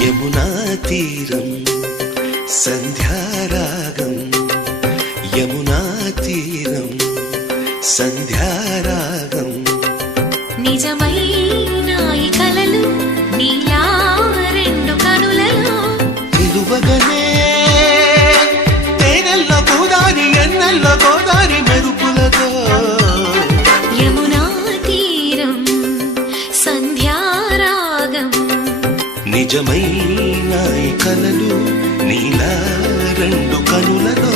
యమునా తీరం సంధ్యారాగం యమునా తీరం సంధ్యారాగం నిజమైన ఈ కలలు నీలా రెండు కనులలో నిలువగనే తేనెల్ల గోదారి ఎన్నెల్ల గోదారి మెరుపులతో యమునా తీరం సంధ్యారాగం నిజమైన ఈ కలలు నీలా రెండు కనులలో